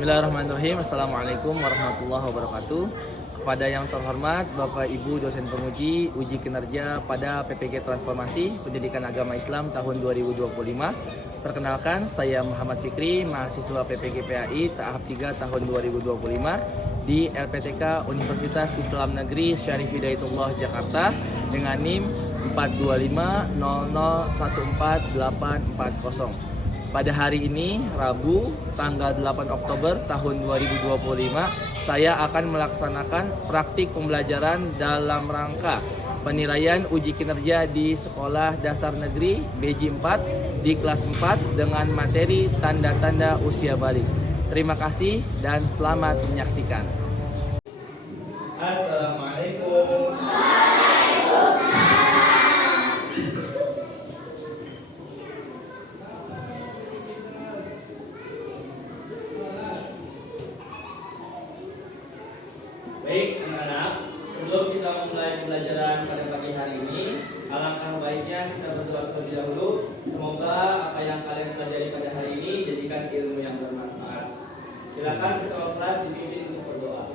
Bismillahirrahmanirrahim. Assalamualaikum warahmatullahi wabarakatuh. Kepada yang terhormat Bapak Ibu dosen penguji uji kinerja pada PPG Transformasi Pendidikan Agama Islam tahun 2025. Perkenalkan, saya Muhammad Fikri, mahasiswa PPG PAI tahap 3 tahun 2025 di LPTK Universitas Islam Negeri Syarif Hidayatullah Jakarta dengan NIM 42500144840. Pada hari ini, Rabu, tanggal 8 Oktober tahun 2025, saya akan melaksanakan praktik pembelajaran dalam rangka penilaian uji kinerja di Sekolah Dasar Negeri BJ 4 di kelas 4 dengan materi tanda-tanda usia balik. Terima kasih dan selamat menyaksikan. Assalamualaikum. Baik anak-anak, sebelum kita memulai pembelajaran pada pagi hari ini, alangkah baiknya kita berdoa terlebih dahulu. Semoga apa yang kalian pelajari pada hari ini jadikan ilmu yang bermanfaat. Silakan ketua kelas dipimpin untuk berdoa.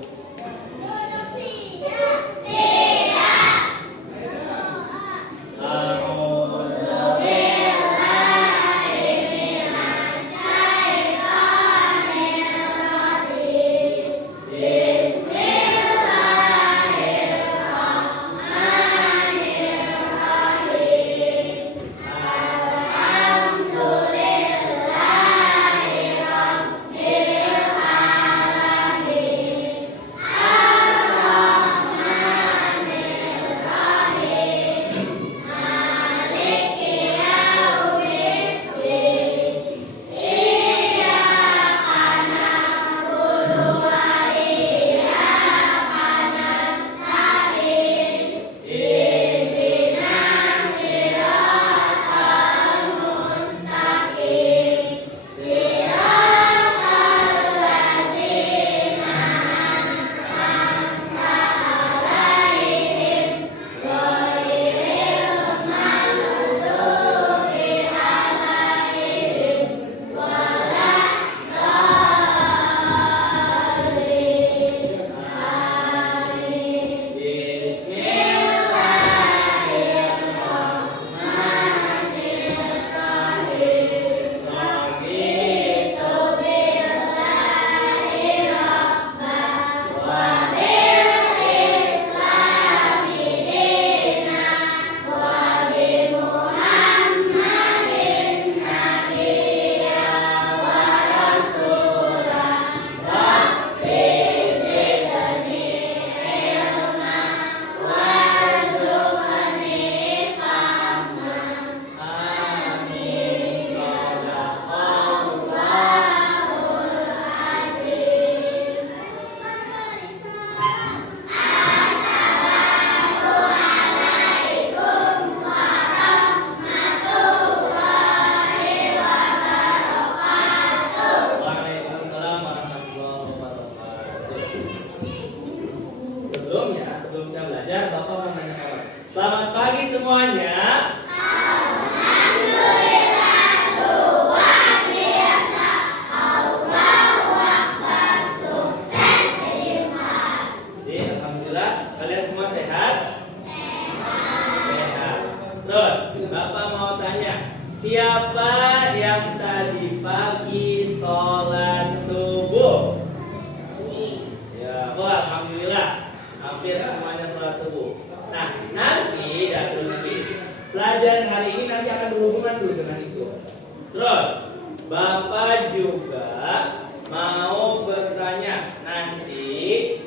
Sebelum kita belajar, Bapak mau nanya kabar. Selamat pagi semuanya. Alhamdulillah, luar biasa. Allahu Akbar, sukses hebat. Jadi, alhamdulillah, kalian semua sehat? Sehat. Terus, Bapak mau tanya, siapa yang tadi pagi sholat subuh? Ya, alhamdulillah. Hampir semuanya sholat subuh. Nah, nanti pelajaran hari ini nanti akan berhubungan tuh dengan itu. Terus, Bapak juga mau bertanya nanti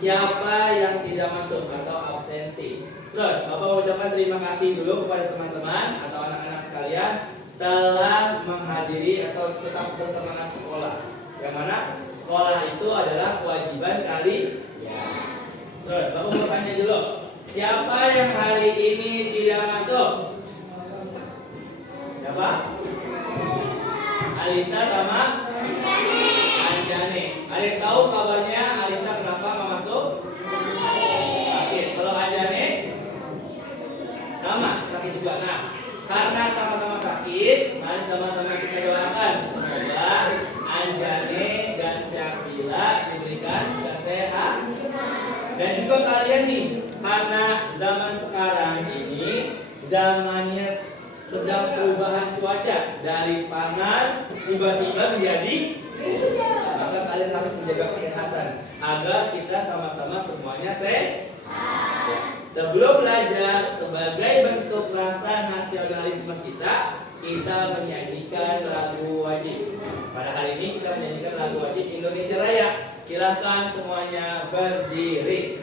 siapa yang tidak masuk atau absensi. Terus, Bapak mau ucapkan terima kasih dulu kepada teman-teman atau anak-anak sekalian telah menghadiri atau tetap bersemangat sekolah. Yang mana sekolah itu adalah kewajiban kalian. Terus, Bapak mau tanya dulu, siapa yang hari ini tidak masuk? Siapa? Alisa sama Anjani. Ada yang tahu kabarnya Alisa kenapa nggak masuk? Sakit. Kalau Anjani? Sama, sakit juga. Nah, karena sama-sama sakit, mari sama-sama kita doakan semoga Anjani Dan juga kalian nih, karena zaman sekarang ini zamannya sedang perubahan cuaca dari panas tiba-tiba menjadi maka kalian harus menjaga kesehatan agar kita sama-sama semuanya sehat. Sebelum belajar, sebagai bentuk rasa nasionalisme kita menyanyikan lagu wajib. Pada hari ini kita menyanyikan lagu wajib Indonesia Raya. Silakan semuanya berdiri.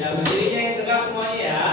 Ya, berdirinya yang tegak semuanya ya.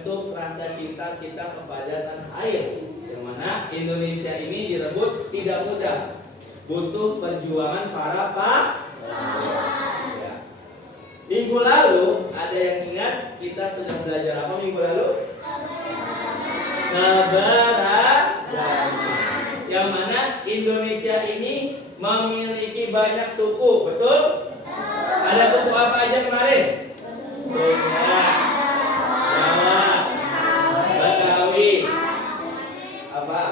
bentuk rasa cinta kita kepada tanah air, yang mana Indonesia ini direbut tidak mudah, butuh perjuangan para pahlawan. Ya. Minggu lalu ada yang ingat kita sudah belajar apa minggu lalu? Keberagaman. Yang mana Indonesia ini memiliki banyak suku, betul? Ada suku apa aja kemarin? Sunda, Jawa, Betawi, apa?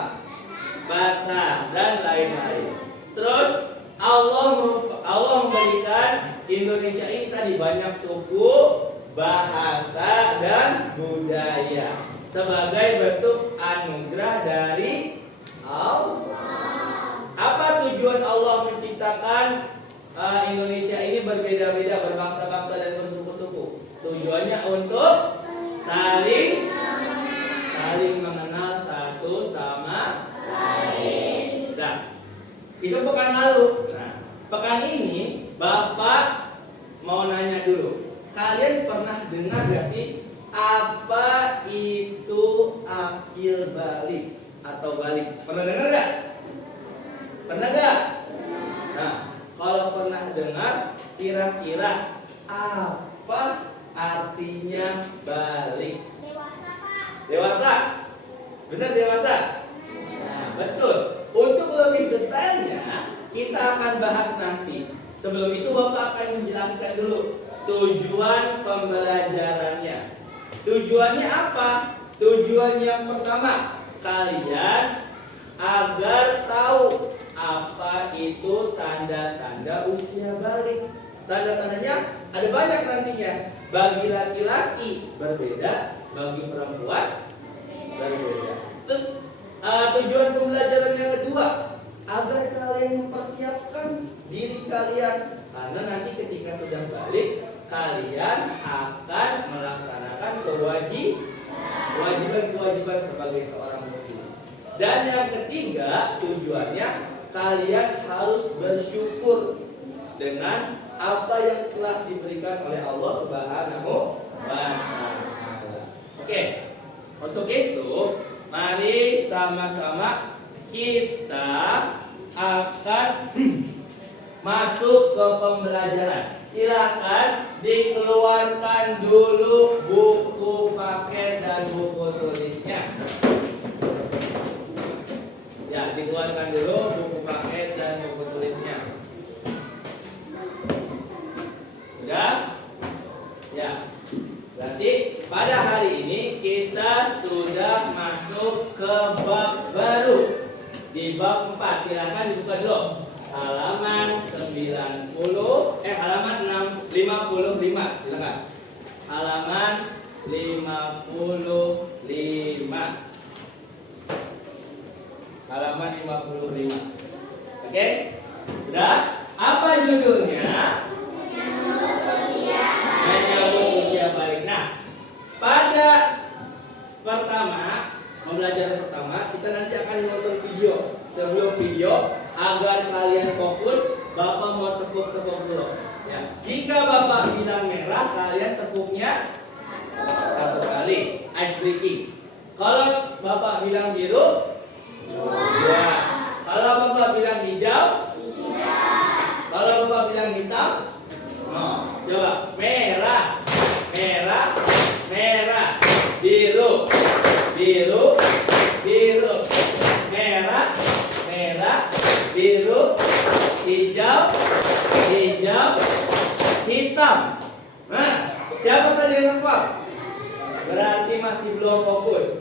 Batak dan lain-lain. Terus Allah memberikan Indonesia ini tadi banyak suku, bahasa dan budaya sebagai bentuk anugerah dari Allah. Apa tujuan Allah menciptakan Indonesia ini berbeda-beda, berbangsa-bangsa dan bersuku-suku? Tujuannya untuk saling mengenal satu sama lain. Nah, itu pekan lalu. Nah, pekan ini Bapak mau nanya dulu. Kalian pernah dengar gak sih apa itu akil balik atau balik? Pernah dengar gak? Pernah gak? Nah, kalau pernah dengar, kira-kira apa artinya balik? Dewasa. Benar dewasa? Nah, betul. Untuk lebih detailnya kita akan bahas nanti. Sebelum itu Bapak akan menjelaskan dulu tujuan pembelajarannya. Tujuannya apa? Tujuan yang pertama, kalian agar tahu apa itu tanda-tanda usia balik. Tanda-tandanya ada banyak nantinya. Bagi laki-laki berbeda, bagi perempuan berbeda. Terus tujuan pembelajaran yang kedua, agar kalian mempersiapkan diri kalian, karena nanti ketika sudah balik kalian akan melaksanakan kewajiban sebagai seorang muslim. Dan yang ketiga, tujuannya kalian harus bersyukur dengan apa yang telah diberikan oleh Allah Subhanahu wa Ta'ala. Oke, untuk itu mari sama-sama kita akan masuk ke pembelajaran. Silakan dikeluarkan dulu buku paket dan buku tulisnya. Ya, dikeluarkan dulu buku paket dan buku tulisnya. Sudah? Ya. Berarti pada hari ini kita sudah masuk ke bab baru. Di bab 4, silakan dibuka dulu. Halaman 55, silakan. Halaman 55. Halaman 55. Oke? Sudah? Apa judulnya? Menyambut usia balik. Nah, pada pembelajaran pertama kita nanti akan nonton video. Sebelum video, agar kalian fokus, Bapak mau tepuk-tepuk dulu. Ya. Jika Bapak bilang merah, kalian tepuknya 1 kali. Ice breaking. Kalau Bapak bilang biru, 2. Kalau Bapak bilang hijau, 3. Kalau Bapak bilang hitam, no. Coba merah, merah, merah, biru, biru, biru, merah, merah, biru, hijau, hijau, hitam. Nah, siapa tadi yang lupa? Berarti masih belum fokus.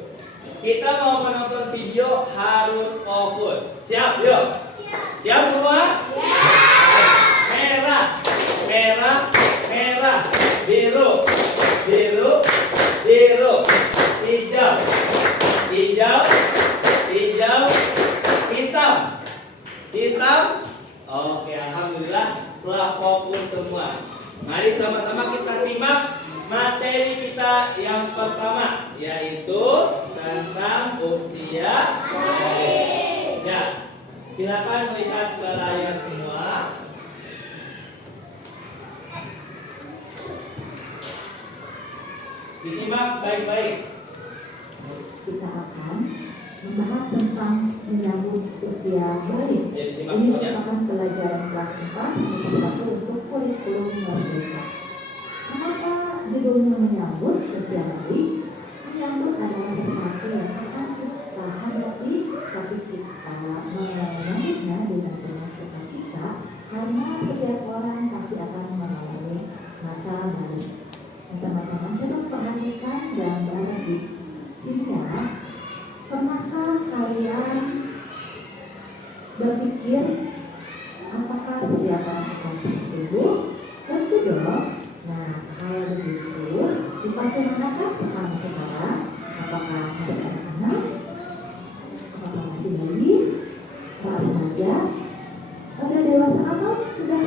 Kita mau menonton video harus fokus. Siap, yuk. Siap semua? Merah, merah, merah, biru, biru, biru, hijau, hijau, hijau, hitam, hitam. Oke, alhamdulillah telah fokus semua. Mari sama-sama kita simak materi kita yang pertama, yaitu tentang usia balik. Ya, silakan melihat ke layar semua. Disimak baik-baik. Kita akan membahas tentang menyambut usia balik. Ini merupakan pelajaran kelas 4 untuk kurikulum merdeka. Kenapa judulnya menyambut usia balik? Menyambut adalah sesuatu yang sangat kita hadapi, tapi kita menyambutnya dengan penuh sukacita karena setiap orang pasti akan mengalami masa balik. Teman-teman, coba perhatikan gambar di sini ya. Pernahkah kalian berpikir apakah setiap orang akan terus tumbuh? Tentu dong. Nah, kalau begitu, di fase manakah kamu sekarang? Apakah masih anak-anak? Apakah masih bayi? Remaja? Udah dewasa atau sudah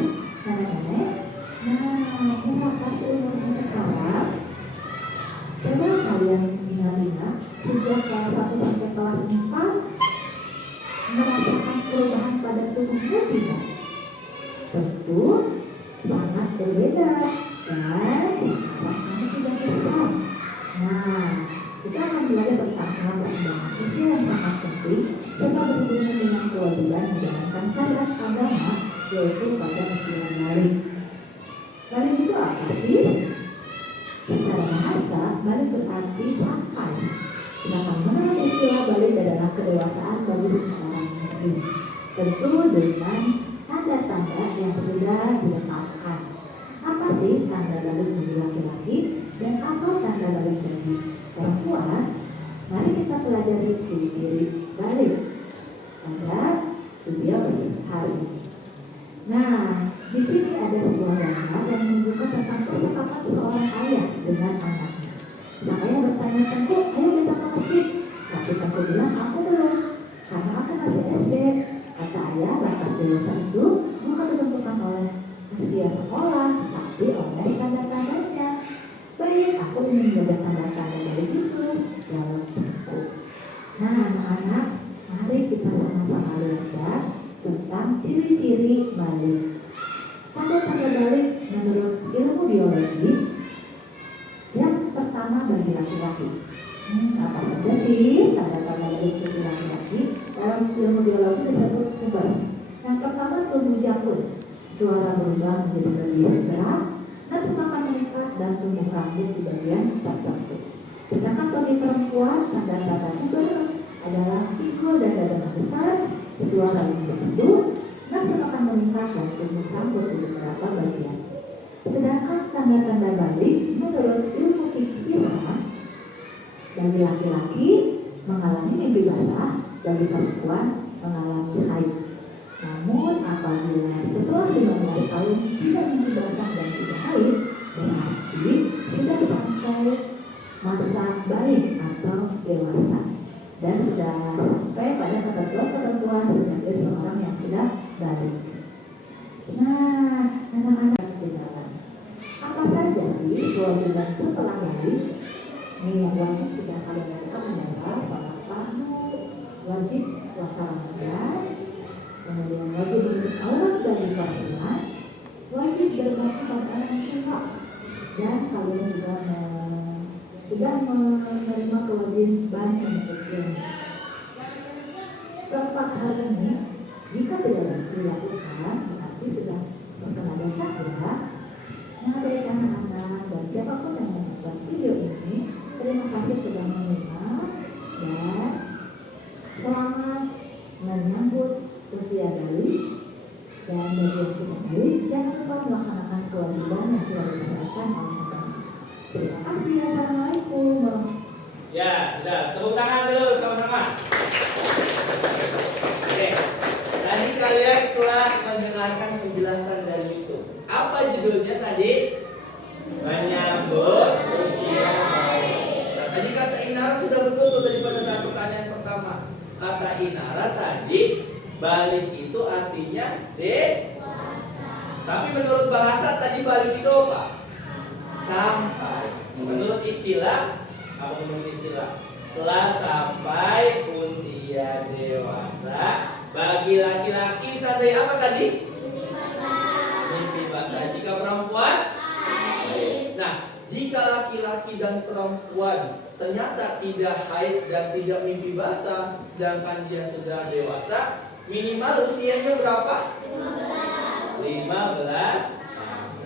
nenek-nenek? Nah, berapa sih umurnya sekarang? Coba kalian ingat-ingat sejak kelas 1 sampai kelas 4 merasakan perubahan pada tubuhnya tidak? Tentu sangat berbeda. Dan sekarang kamu sudah besar. Nah, kita akan belajar tentang perkembangan usia yang sangat penting serta berhubungan dengan kewajiban menjalankan syariat agama, yaitu pada usia balik. Balik itu apa sih? Secara bahasa, balik berarti sampai. Sedangkan menurut istilah balik adalah kedewasaan bagi seorang muslim. Tentu dengan tanda-tanda yang sudah diletakkan. Apa sih tanda balik bagi laki-laki dan apa tanda balik bagi perempuan? Mari kita pelajari ciri-ciri balik pada video hari ini. Nah, di sini ada sebuah gambar yang menunjukkan tentang percakapan seorang ayah dengan anaknya. Sang ayah bertanya, "Tengku, ayo kita ke masjid." Tapi Tengku bilang, "Aku belum, karena aku masih SD." Kata ayah, kuning, ada tanda-tanda balik itu, jawab cukup. Nah anak-anak, mari kita sama-sama belajar tentang ciri-ciri balik. Tanda-tanda balik menurut ilmu biologi, yang pertama bagi laki-laki. Apa saja sih tanda-tanda balik bagi laki-laki? Dalam ilmu biologi disebut puber. Yang pertama tumbuh janggut, suara berubah menjadi lebih berat, nafsu makan meningkat, dan tumbuh rambut di bagian tertentu. Sedangkan bagi perempuan, tanda-tanda puber adalah pikul dan dada besar, suara yang berteduh, nafsu makan meningkat, dan tumbuh rambut di beberapa bagian. Sedangkan tanda-tanda balik menurut ilmu fikih bagi laki-laki mengalami mimpi basah, bagi perempuan mengalami haid. Namun apabila setelah 15 tahun tidak mimpi basah dan tidak haid, berarti sudah sampai masa balik atau dewasa dan sudah sampai pada ketentuan sebagai seorang yang sudah balik. Nah, anak-anak di dalam apa saja sih kewajiban setelah balik? Ini yang wajib sudah kalian lakukan adalah sholat fardu, wajib puasa Ramadan, kemudian wajib menutup aurat dari perempuan, wajib berbakti pada orang tua, dan kalian juga sudah menerima kewajiban untuk ilmu. Keempat hal ini jika tidak dilakukan berarti sudah terkena dosa ya. Nah dari anak-anak dan siapapun yang menonton video ini, terima kasih sudah menyimak dan selamat menyambut usia balik. Dan bagi yang sudah balik, jangan lupa melaksanakan kewajiban yang sudah disampaikan oleh agama. Terima kasih. Assalamualaikum. Ya, sudah. Tepuk tangan dulu sama-sama. Oke. Tadi kalian telah mendengarkan penjelasan dari YouTube. Apa judulnya tadi? Menyambut usia balik. Nah, tadi kata Inara sudah betul tuh tadi pada saat pertanyaan pertama. Kata Inara tadi balik itu artinya dewasa. Tapi menurut bahasa tadi balik itu apa? Sampai. Menurut istilah, apa menurut istilah? Telah sampai usia dewasa. Bagi laki-laki tadi apa tadi? Mimpi basah. Jika perempuan? Nah, jika laki-laki dan perempuan ternyata tidak haid dan tidak mimpi basah, sedangkan dia sudah dewasa, minimal usianya berapa? 15.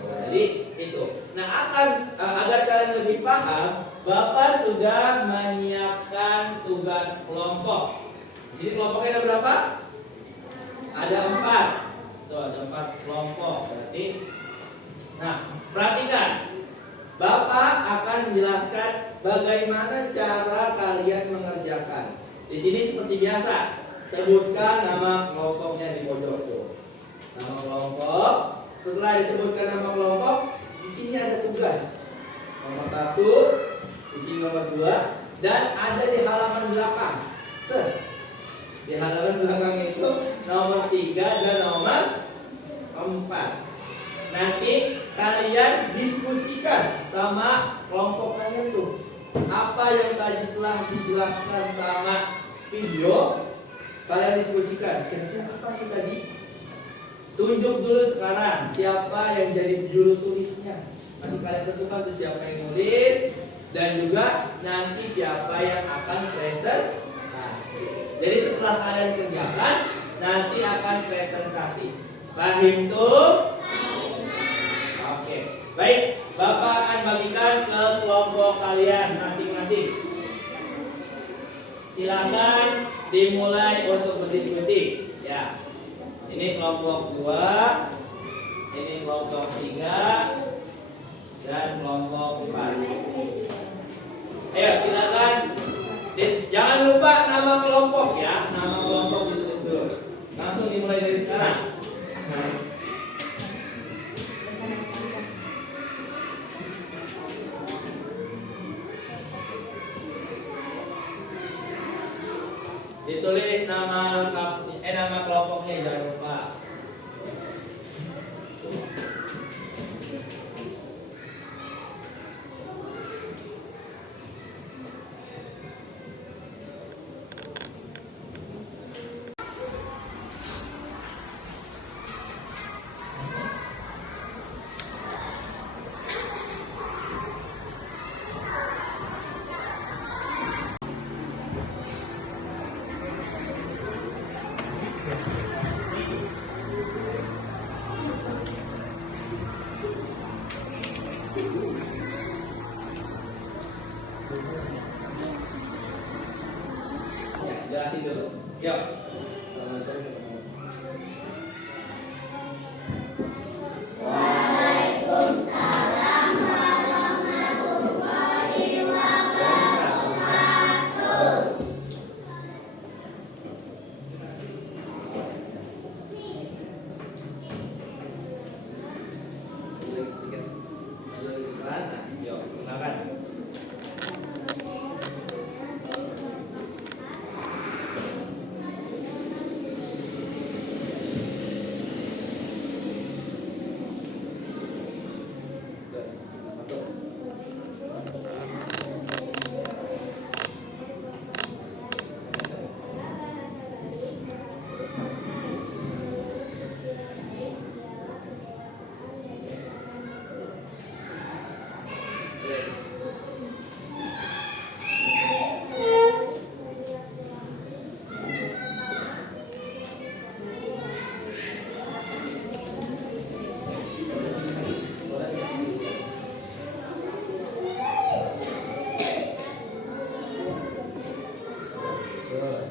Jadi itu. Nah, agar kalian lebih paham, Bapak sudah menyiapkan tugas kelompok. Di sini kelompoknya ada berapa? Ada 4. Tuh, ada 4 kelompok berarti. Nah, perhatikan. Bapak akan menjelaskan bagaimana cara kalian mengerjakan. Di sini seperti biasa, sebutkan nama kelompoknya di pojok tuh. Nama kelompok. Setelah disebutkan nama kelompok, di sini ada tugas. Nomor 1, di sini nomor 2, dan ada di halaman belakang. Di halaman belakang itu nomor 3 dan nomor 4. Nanti kalian diskusikan sama kelompok kalian tuh. Apa yang tadi telah dijelaskan sama video, kalian diskusikan. Kira-kira apa sih tadi? Tunjuk dulu sekarang siapa yang jadi juru tulisnya. Nanti kalian tentukan tuh siapa yang nulis dan juga nanti siapa yang akan presentasi. Jadi setelah kalian kerjakan, nanti akan presentasi. Paham tuh? Oke, baik. Bapak akan bagikan ke kelompok kalian masing-masing. Silakan dimulai untuk berdiskusi. Ya, ini kelompok 2, ini kelompok 3, dan kelompok 4. Ayo silakan. Jangan lupa nama kelompok ya. Nama kelompok ditulis dulu. Langsung dimulai dari sekarang. Ditulis nama lengkap, nama kelompoknya jangan lupa. Ya, jelasin dulu. Yuk. Yuk, gunakan. Terus.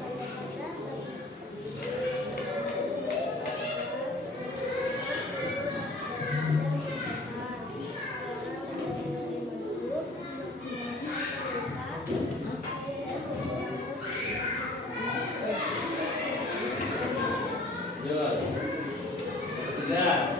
Tiga.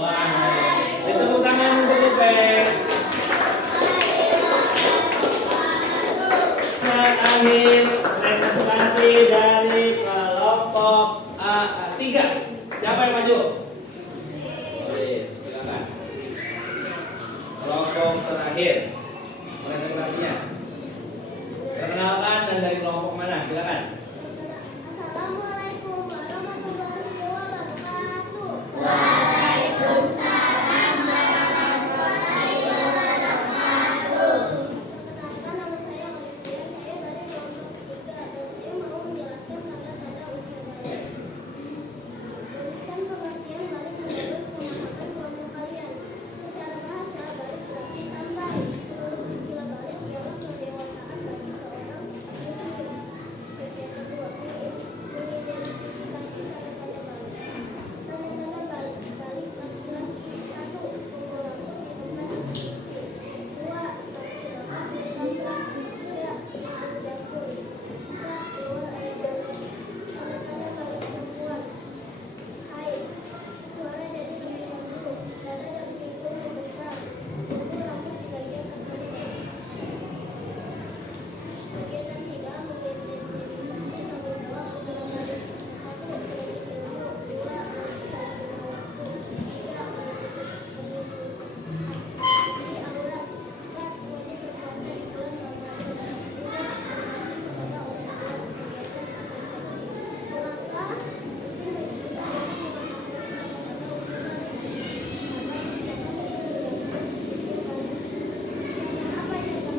Wah, tepuk tangan untuk Lupek. Selamat akhir presentasi dari kelompok A3. Siapa yang maju? Oke, silakan. Kelompok terakhir presentasinya. Perkenalkan dan dari kelompok mana? Silakan. Assalamualaikum warahmatullahi wabarakatuh. Perkenalkan, nama saya Olivia. Saya dari kelompok 3 dan saya mau menjelaskan tanda-tanda usia balik. Tuliskan pengertian balik menurut pemahaman kelompok kalian. Secara bahasa, balik berarti sampai. Menurut istilah balik ialah pendewasaan bagi seorang individu. Yang kedua, mengidentifikasi tanda-tanda balik. Tanda-tanda balik laki-laki. 1. Pukul rambut dilepas sedikit. 2. Laki-laki pria di dapur. 3. Keluar air dari. Tanda-tanda balik perempuan. Haid. Suara jadi lebih merdu. Dada dan pintu membesar. Pukul rambut di bagian tertentu. Kegiatan 3. Mengidentifikasi tanggung jawab dalam balik. 1. Menuntut ilmu. 2. Memeriksa lima waktu. 3. Menuntut hati aurat. 4. Wajib berpuasa di bulan Ramadan. 5. Berwajib kepada orang tua. Kegiatan aplikasi. Melangkah. Mungkin mengikuti apa yang akan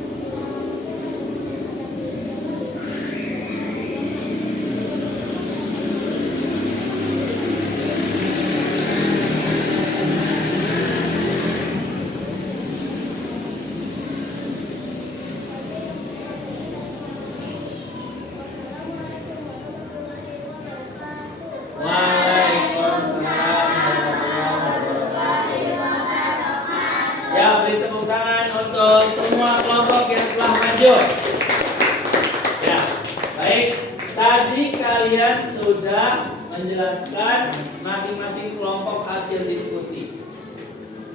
Wassalamualaikum warahmatullahi wabarakatuh. Waalaikumsalam warahmatullahi wabarakatuh. Ya, beri tepuk tangan untuk semua kelompok yang telah maju. Ya, baik. Tadi kalian sudah menjelaskan masing-masing kelompok hasil diskusi.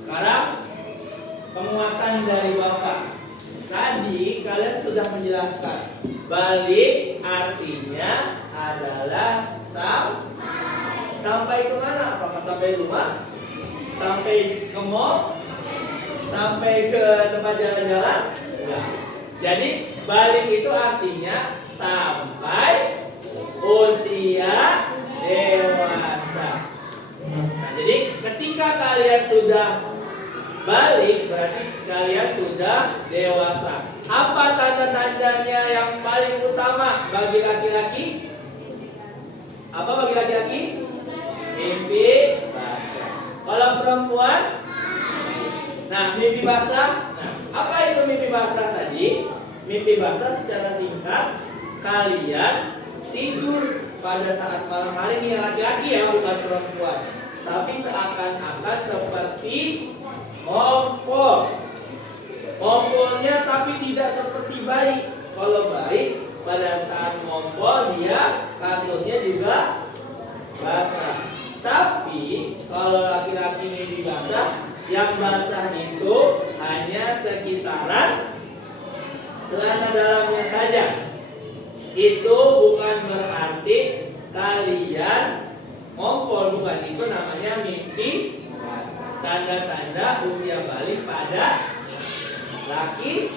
Sekarang penguatan dari Bapak. Tadi kalian sudah menjelaskan balik artinya adalah sampai ke mana? Apakah sampai rumah? Sampai ke mall? Sampai ke tempat jalan-jalan? Enggak. Jadi balik itu artinya sampai usia dewasa. Nah, jadi ketika kalian sudah balik berarti kalian sudah dewasa. Apa tanda-tandanya yang paling utama bagi laki-laki? Apa bagi laki-laki? Mimpi basah. Kalau perempuan? Nah, mimpi basah. Nah, apa itu mimpi basah tadi? Mimpi basah secara singkat kalian tidur pada saat malam hari ini, laki-laki ya, bukan perempuan. Tapi seakan-akan seperti ngompol. Ngompolinya tapi tidak seperti bayi. Kalau bayi pada saat ngompol dia kasurnya juga basah. Tapi kalau laki-laki mimpi basah, yang basah itu hanya sekitaran celana dalamnya saja. Itu bukan berarti kalian ngompol, bukan. Itu namanya mimpi basah. Tanda-tanda usia balik pada laki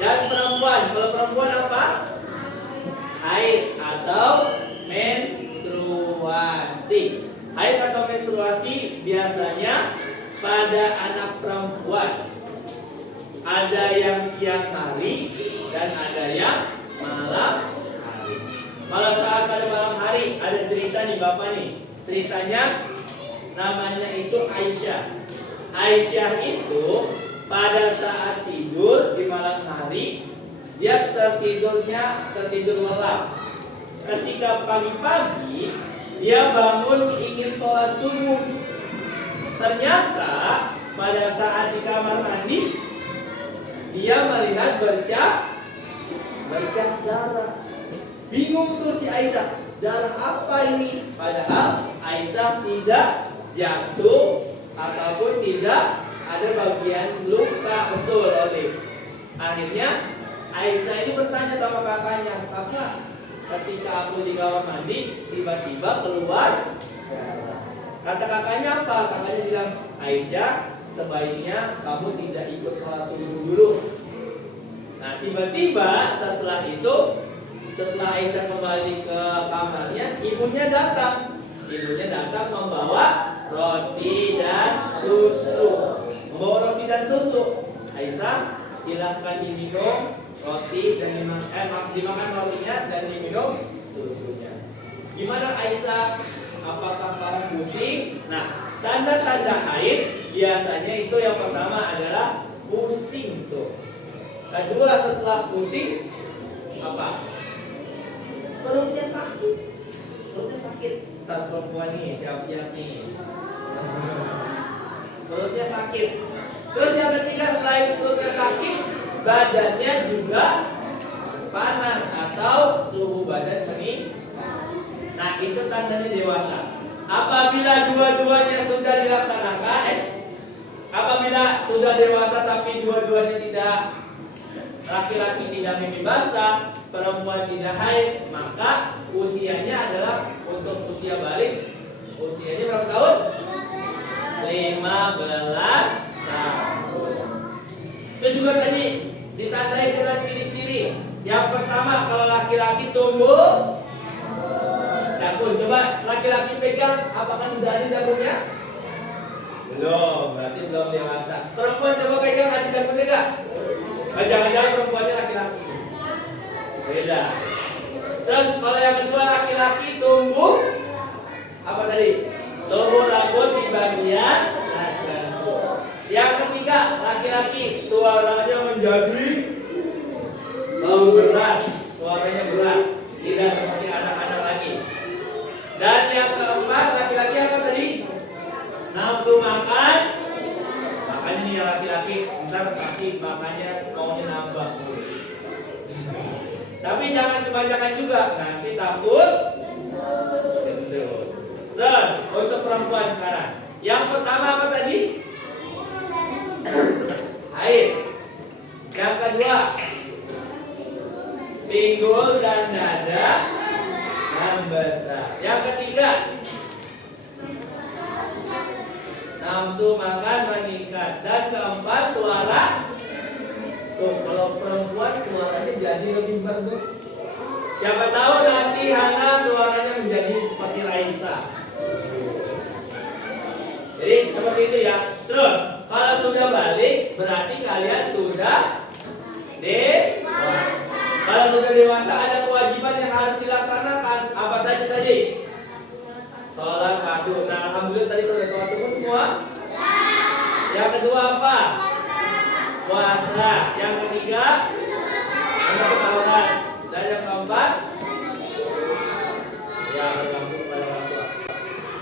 dan perempuan. Kalau perempuan apa? Haid atau menstruasi. Haid atau menstruasi biasanya pada anak perempuan. Ada yang siang hari dan ada yang malam hari. Malah saat pada malam hari ada cerita nih Bapak nih. Ceritanya namanya itu Aisyah. Aisyah itu pada saat tidur di malam hari dia tertidur lelap. Ketika pagi-pagi dia bangun ingin sholat subuh. Ternyata pada saat di kamar mandi dia melihat bercak darah. Bingung tuh si Aisyah, darah apa ini? Padahal Aisyah tidak jatuh ataupun tidak ada bagian luka, betul Oli. Akhirnya Aisyah ini bertanya sama kakaknya, kakak, ketika aku di kamar mandi tiba-tiba keluar darah. Kata kakaknya apa? Kakaknya bilang, Aisyah, sebaiknya kamu tidak ikut sholat subuh dulu. Nah tiba-tiba setelah Aisyah kembali ke kamarnya, ibunya datang membawa roti dan susu. Aisyah, silahkan diminum roti dan dimakan rotinya dan diminum susunya. Gimana Aisyah? Apakah kamu pusing? Nah, tanda-tanda haid biasanya itu yang pertama adalah pusing tuh. Kedua setelah pusing apa? Perutnya sakit. Ntar perempuan nih, siap-siap nih. Perutnya sakit. Terus yang ketiga setelah perutnya sakit, badannya juga panas atau suhu badan meningkat. Nah itu tandanya dewasa. Apabila dua-duanya sudah dilaksanakan, apabila sudah dewasa tapi dua-duanya tidak, laki-laki tidak mimpi basah, perempuan tidak haid, maka usianya adalah untuk usia balik. Usianya berapa tahun? 15 tahun. Itu juga tadi ditandai dengan ciri-ciri. Yang pertama kalau laki-laki tumbuh janggut. Coba laki-laki pegang, apakah sudah ada jangkutnya? Belum, berarti belum dewasa. Perempuan coba pegang, ada jangkutnya enggak? Jangan-jangan perempuannya laki-laki. Beda. Terus kalau yang kedua laki-laki tumbuh apa tadi? Tumbuh rambut di bagian janggut. Yang ketiga laki-laki suaranya menjadi bau beras, suaranya berat, tidak seperti anak-anak lagi. Dan yang keempat laki-laki apa tadi? Nafsu makan. Makan ini ya laki-laki, ntar laki makannya maunya nambah. Tapi jangan kebanyakan juga, nanti takut gendut. Terus untuk perempuan sekarang, yang pertama apa tadi? kalau perempuan suaranya jadi lebih bagus. Siapa tahu nanti Hana suaranya menjadi seperti Raisa. Jadi seperti itu ya. Terus kalau sudah balik berarti kalian sudah dewasa. Kalau sudah dewasa ada kewajiban yang harus dilaksanakan. Apa saja tadi? Sholat fardu. Nah, alhamdulillah tadi sudah sholat subuh semua. Yang kedua apa? Puasa. Yang ketiga menuntut aurat. Dan yang keempat ya berbakti kepada orang tua.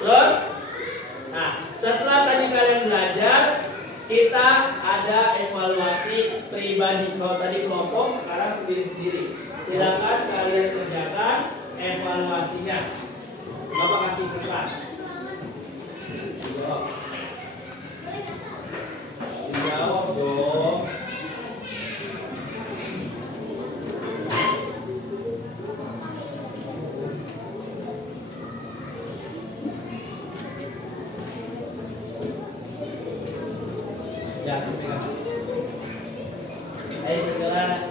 Terus, nah setelah tadi kalian belajar, kita ada evaluasi pribadi. Kalau tadi kelompok, sekarang sendiri-sendiri. Silakan kalian kerjakan evaluasinya. Bapak kasih kertas. Dijawab dong. Ya, ayo segera.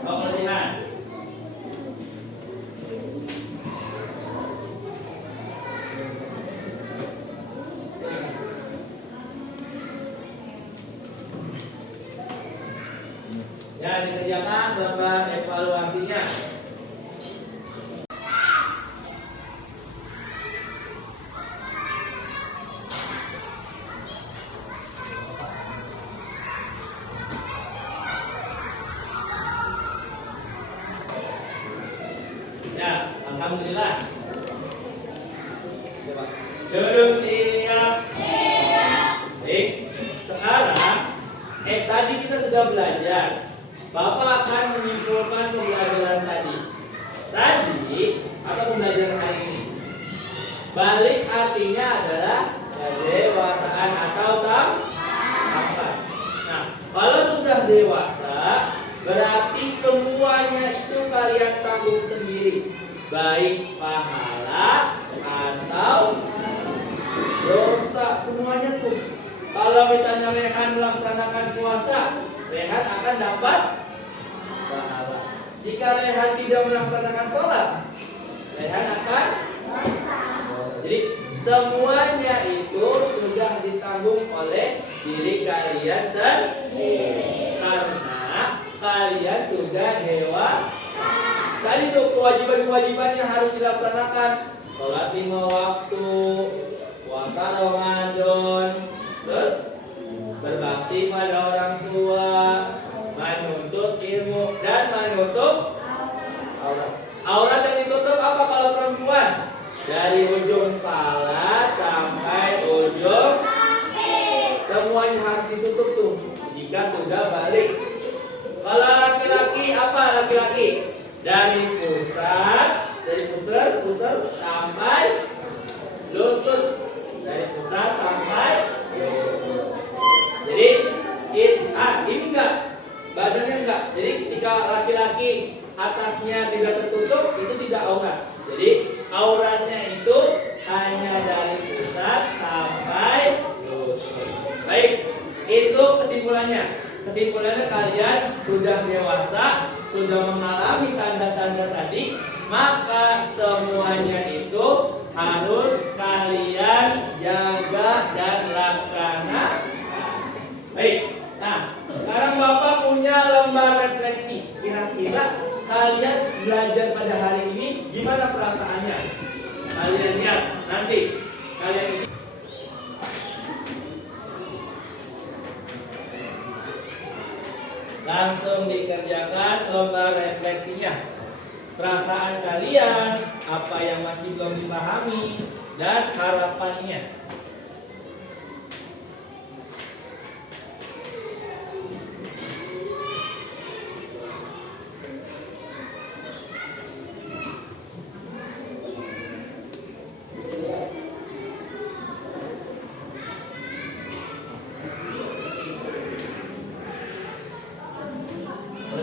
Kau lihat. Ya, dikerjakan gambar evaluasinya. Ya, alhamdulillah. Coba. Duduk siap. Baik. Sekarang tadi kita sudah belajar. Bapak akan menyimpulkan pembelajaran tadi. Tadi apa pembelajaran hari ini? Balik artinya adalah kedewasaan atau sampai. Nah, kalau sudah dewasa, berarti semuanya itu kalian tanggung sendiri, baik pahala atau dosa, semuanya tuh. Kalau misalnya Rehan melaksanakan puasa, Rehan akan dapat pahala. Jika Rehan tidak melaksanakan sholat, Rehan akan dosa. Jadi semuanya itu sudah ditanggung oleh diri kalian sendiri, karena kalian sudah dewasa. Tadi tuh kewajiban-kewajiban yang harus dilaksanakan: sholat 5 waktu, puasa Ramadan, terus berbakti pada orang tua, menuntut ilmu, dan menutup aurat. Aurat yang ditutup apa kalau perempuan? Dari ujung kepala sampai ujung kaki, semuanya harus ditutup tuh jika sudah balik. Kalau laki-laki apa laki-laki? Dari pusat sampai lutut, dari pusat sampai lutut. Jadi ini enggak, badannya enggak. Jadi ketika laki-laki atasnya tidak tertutup, itu tidak aurat. Jadi auratnya itu hanya dari pusat sampai lutut. Baik, itu kesimpulannya. Kesimpulannya kalian sudah dewasa, sudah mengalami tanda-tanda tadi, maka semuanya itu harus kalian jaga dan laksanakan. Baik, nah sekarang Bapak punya lembar refleksi. Kira-kira kalian belajar pada hari ini gimana perasaannya? Kalian lihat nanti kalian isi. Langsung dikerjakan lembar refleksinya. Perasaan kalian, apa yang masih belum dipahami, dan harapannya.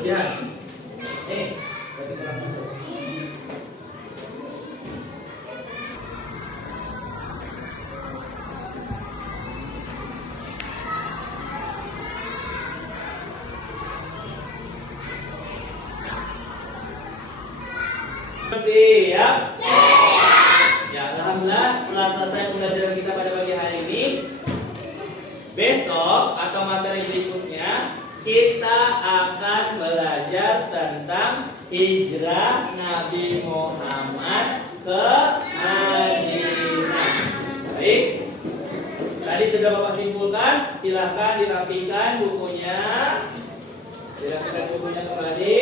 Lihat, siap? Siap. Ya, alhamdulillah telah selesai pembelajaran kita pada pagi hari ini. Besok atau materi berikutnya kita akan belajar tentang hijrah Nabi Muhammad ke Madinah. Baik. Tadi sudah Bapak simpulkan, silahkan dirapikan bukunya. Dirapikan bukunya kembali.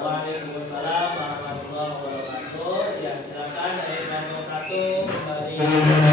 Waalaikumsalam warahmatullahi wabarakatuh. Ya, silakan dari nomor 1 kembali.